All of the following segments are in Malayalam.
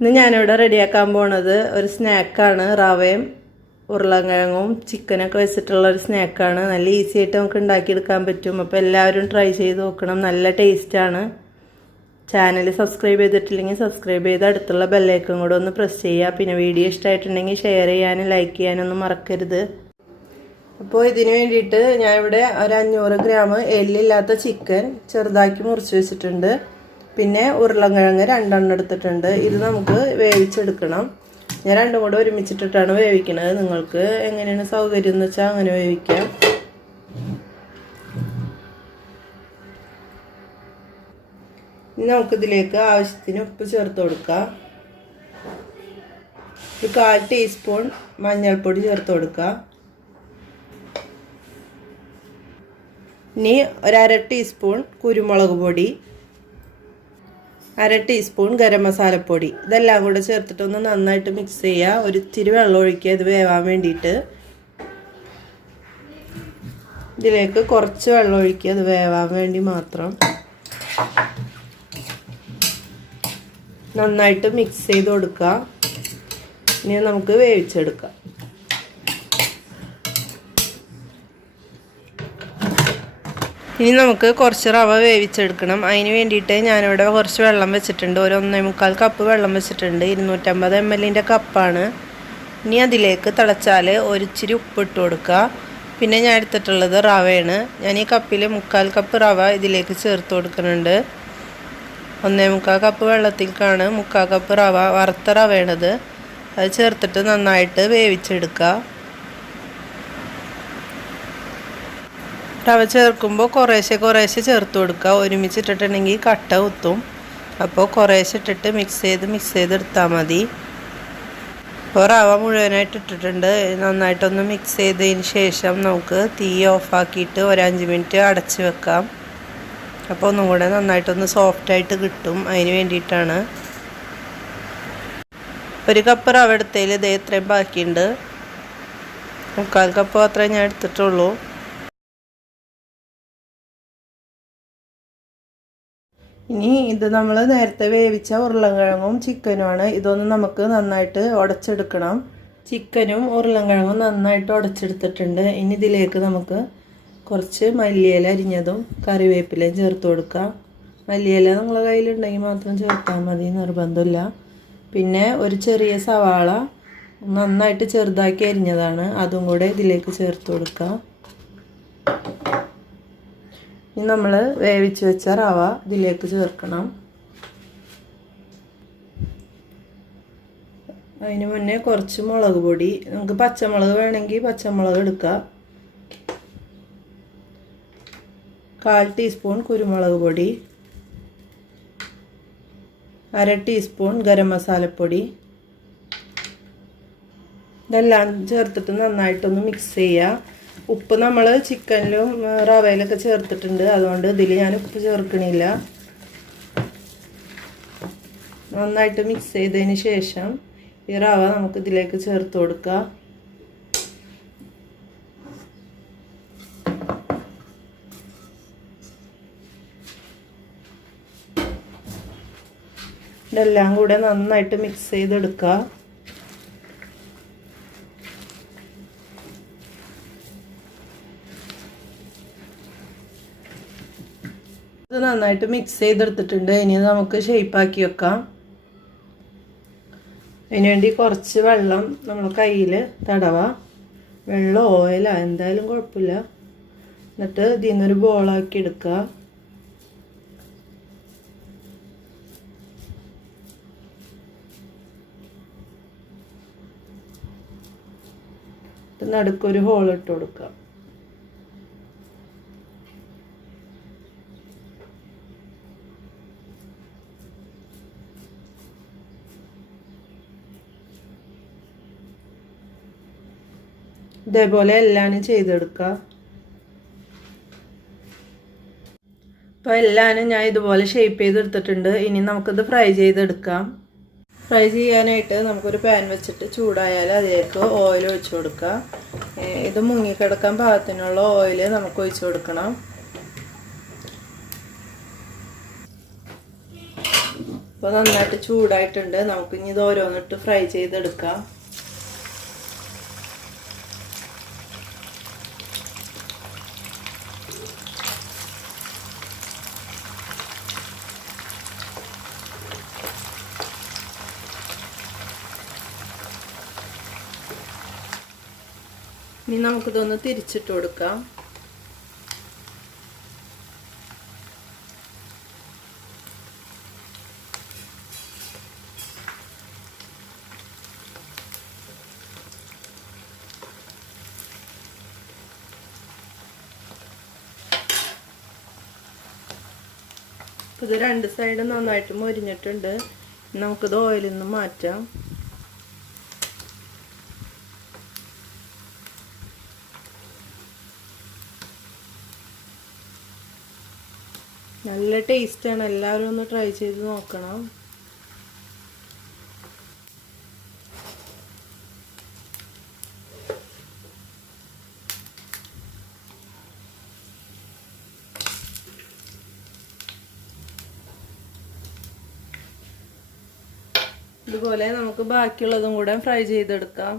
ഇന്ന് ഞാനിവിടെ റെഡിയാക്കാൻ പോണത് ഒരു സ്നാക്കാണ്. റവയും ഉരുളക്കിഴങ്ങും ചിക്കനൊക്കെ വെച്ചിട്ടുള്ള ഒരു സ്നാക്കാണ്. നല്ല ഈസി ആയിട്ട് നമുക്ക് ഉണ്ടാക്കിയെടുക്കാൻ പറ്റും. അപ്പോൾ എല്ലാവരും ട്രൈ ചെയ്ത് നോക്കണം. നല്ല ടേസ്റ്റാണ്. ചാനൽ സബ്സ്ക്രൈബ് ചെയ്തിട്ടില്ലെങ്കിൽ സബ്സ്ക്രൈബ് ചെയ്ത് അടുത്തുള്ള ബെല്ലൈക്കൺ കൂടെ ഒന്ന് പ്രസ് ചെയ്യുക. പിന്നെ വീഡിയോ ഇഷ്ടമായിട്ടുണ്ടെങ്കിൽ ഷെയർ ചെയ്യാനും ലൈക്ക് ചെയ്യാനൊന്നും മറക്കരുത്. അപ്പോൾ ഇതിന് വേണ്ടിയിട്ട് ഞാനിവിടെ ഒരു 500 ഗ്രാം എല്ലില്ലാത്ത ചിക്കൻ ചെറുതാക്കി മുറിച്ച് വെച്ചിട്ടുണ്ട്. പിന്നെ ഉരുളക്കിഴങ്ങ് 2 എടുത്തിട്ടുണ്ട്. ഇത് നമുക്ക് വേവിച്ചെടുക്കണം. ഞാൻ രണ്ടും കൂടെ ഒരുമിച്ചിട്ടിട്ടാണ് വേവിക്കുന്നത്. നിങ്ങൾക്ക് എങ്ങനെയാണ് സൗകര്യം എന്ന് വെച്ചാൽ അങ്ങനെ വേവിക്കാം. ഇനി നമുക്കിതിലേക്ക് ആവശ്യത്തിന് ഉപ്പ് ചേർത്ത് കൊടുക്കാം. ഒരു 1/4 ടീസ്പൂൺ മഞ്ഞൾപ്പൊടി ചേർത്ത് കൊടുക്കാം. ഇനി ഒരു 1/2 ടീസ്പൂൺ കുരുമുളക് പൊടി, 1/2 ടീസ്പൂൺ ഗരം മസാലപ്പൊടി, ഇതെല്ലാം കൂടെ ചേർത്തിട്ടൊന്ന് നന്നായിട്ട് മിക്സ് ചെയ്യുക. ഒരു ഇത്തിരി വെള്ളം ഒഴിക്കുക ഇത് വേവാൻ വേണ്ടിയിട്ട്. ഇതിലേക്ക് കുറച്ച് വെള്ളം ഒഴിക്കുക, ഇത് വേവാൻ വേണ്ടി മാത്രം. നന്നായിട്ട് മിക്സ് ചെയ്ത് കൊടുക്കുക. ഇനി നമുക്ക് വേവിച്ചെടുക്കാം. ഇനി നമുക്ക് കുറച്ച് റവ വേവിച്ചെടുക്കണം. അതിന് വേണ്ടിയിട്ട് ഞാനിവിടെ കുറച്ച് വെള്ളം വെച്ചിട്ടുണ്ട്. ഒരു 1.25 കപ്പ് വെള്ളം വെച്ചിട്ടുണ്ട്. 250 ml കപ്പാണ്. ഇനി അതിലേക്ക് തിളച്ചാൽ ഒരിച്ചിരി ഉപ്പിട്ട് കൊടുക്കുക. പിന്നെ ഞാൻ എടുത്തിട്ടുള്ളത് റവയാണ്. ഞാൻ ഈ കപ്പിൽ 3/4 കപ്പ് റവ ഇതിലേക്ക് ചേർത്ത് കൊടുക്കുന്നുണ്ട്. 1.25 കപ്പ് വെള്ളത്തിലേക്കാണ് 3/4 കപ്പ് റവ, വറുത്ത റവയാണത്. അത് ചേർത്തിട്ട് നന്നായിട്ട് വേവിച്ചെടുക്കുക. റവ ചേർക്കുമ്പോൾ കുറേശ്ശെ ചേർത്ത് കൊടുക്കുക. ഒരുമിച്ചിട്ടിട്ടുണ്ടെങ്കിൽ കട്ട കുത്തും. അപ്പോൾ കുറേശ്ശെ ഇട്ടിട്ട് മിക്സ് ചെയ്ത് എടുത്താൽ മതി. ഇപ്പോൾ റവ മുഴുവനായിട്ട് ഇട്ടിട്ടുണ്ട്. നന്നായിട്ടൊന്ന് മിക്സ് ചെയ്തതിന് ശേഷം നമുക്ക് തീ ഓഫാക്കിയിട്ട് ഒരു 5 മിനിറ്റ് അടച്ച് വെക്കാം. അപ്പോൾ ഒന്നും കൂടെ നന്നായിട്ടൊന്ന് സോഫ്റ്റായിട്ട് കിട്ടും. അതിന് വേണ്ടിയിട്ടാണ്. 1 കപ്പ് റവ എടുത്തതിൽ ഇതേ ഇത്രയും ബാക്കിയുണ്ട്. 3/4 കപ്പ് മാത്രമേ ഞാൻ എടുത്തിട്ടുള്ളൂ. ഇനി ഇത് നമ്മൾ നേരത്തെ വേവിച്ച ഉരുളക്കിഴങ്ങും ചിക്കനുമാണ്. ഇതൊന്ന് നമുക്ക് നന്നായിട്ട് ഉടച്ചെടുക്കണം. ചിക്കനും ഉരുളക്കിഴങ്ങും നന്നായിട്ട് ഉടച്ചെടുത്തിട്ടുണ്ട്. ഇനി ഇതിലേക്ക് നമുക്ക് കുറച്ച് മല്ലിയില അരിഞ്ഞതും കറിവേപ്പിലയും ചേർത്ത് കൊടുക്കാം. മല്ലിയില നിങ്ങളുടെ കയ്യിലുണ്ടെങ്കിൽ മാത്രം ചേർത്താൽ മതി, നിർബന്ധമില്ല. പിന്നെ ഒരു ചെറിയ സവാള നന്നായിട്ട് ചെറുതാക്കി അരിഞ്ഞതാണ്, അതും കൂടെ ഇതിലേക്ക് ചേർത്ത് കൊടുക്കാം. ഇനി നമ്മൾ വേവിച്ച് വെച്ച റവ ഇതിലേക്ക് ചേർക്കണം. അതിന് മുന്നേ കുറച്ച് മുളക് പൊടി, നമുക്ക് പച്ചമുളക് വേണമെങ്കിൽ പച്ചമുളക് എടുക്കുക. 1/4 ടീസ്പൂൺ കുരുമുളക് പൊടി, 1/2 ടീസ്പൂൺ ഗരം മസാലപ്പൊടി, ഇതെല്ലാം ചേർത്തിട്ട് നന്നായിട്ടൊന്ന് മിക്സ് ചെയ്യുക. ഉപ്പ് നമ്മൾ ചിക്കനിലും റവയിലൊക്കെ ചേർത്തിട്ടുണ്ട്, അതുകൊണ്ട് ഇതിൽ ഞാൻ ഉപ്പ് ചേർക്കണില്ല. നന്നായിട്ട് മിക്സ് ചെയ്തതിന് ശേഷം ഈ റവ നമുക്ക് ഇതിലേക്ക് ചേർത്ത് കൊടുക്കുക. ഇതെല്ലാം കൂടെ നന്നായിട്ട് മിക്സ് ചെയ്തെടുക്കുക. ഇത് നന്നായിട്ട് മിക്സ് ചെയ്തെടുത്തിട്ടുണ്ട്. ഇനി നമുക്ക് ഷേപ്പാക്കി വെക്കാം. അതിനുവേണ്ടി കുറച്ച് വെള്ളം നമ്മൾ കയ്യിൽ തടവാം. വെള്ളം ഓയിലാ എന്തായാലും കുഴപ്പമില്ല. എന്നിട്ട് ഇതിൽ നിന്നൊരു ബോളാക്കി എടുക്കുക. നടുക്കൊരു ഹോൾ ഇട്ട് കൊടുക്കുക. ഇതേപോലെ എല്ലാനും ചെയ്തെടുക്കുക. അപ്പോൾ എല്ലാനും ഞാൻ ഇതുപോലെ ഷേപ്പ് ചെയ്തെടുത്തിട്ടുണ്ട്. ഇനി നമുക്കിത് ഫ്രൈ ചെയ്തെടുക്കാം. ഫ്രൈ ചെയ്യാനായിട്ട് നമുക്കൊരു പാൻ വെച്ചിട്ട് ചൂടായാൽ അതിലേക്ക് ഓയിൽ ഒഴിച്ച് കൊടുക്കുക. ഇത് മുങ്ങിക്കിടക്കാൻ പാകത്തിനുള്ള ഓയിൽ നമുക്ക് ഒഴിച്ച് കൊടുക്കണം. അപ്പോൾ നന്നായിട്ട് ചൂടായിട്ടുണ്ട്. നമുക്ക് ഇനി ഇത് ഓരോന്നിട്ട് ഫ്രൈ ചെയ്തെടുക്കാം. ഇനി നമുക്കിതൊന്ന് തിരിച്ചിട്ട് കൊടുക്കാം. ഇത് രണ്ട് സൈഡും നന്നായിട്ട് മൊരിഞ്ഞിട്ടുണ്ട്. നമുക്കിത് ഓയിലിൽ നിന്ന് മാറ്റാം. നല്ല ടേസ്റ്റാണ്. എല്ലാവരും ഒന്ന് ട്രൈ ചെയ്ത് നോക്കണം. ഇതുപോലെ നമുക്ക് ബാക്കിയുള്ളതും കൂടെ ഫ്രൈ ചെയ്തെടുക്കാം.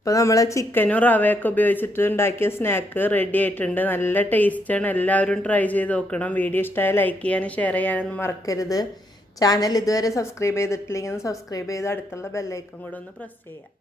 അപ്പോൾ നമ്മളെ ചിക്കനും റവയൊക്കെ ഉപയോഗിച്ചിട്ട് ഉണ്ടാക്കിയ സ്നാക്ക് റെഡി ആയിട്ടുണ്ട്. നല്ല ടേസ്റ്റാണ്. എല്ലാവരും ട്രൈ ചെയ്ത് നോക്കണം. വീഡിയോ ഇഷ്ടമായ ലൈക്ക് ചെയ്യാനും ഷെയർ ചെയ്യാനൊന്നും മറക്കരുത്. ചാനൽ ഇതുവരെ സബ്സ്ക്രൈബ് ചെയ്തിട്ടില്ലെങ്കിൽ സബ്സ്ക്രൈബ് ചെയ്ത് അടുത്തുള്ള ബെല്ലൈക്കൺ കൂടെ ഒന്ന് പ്രസ് ചെയ്യാം.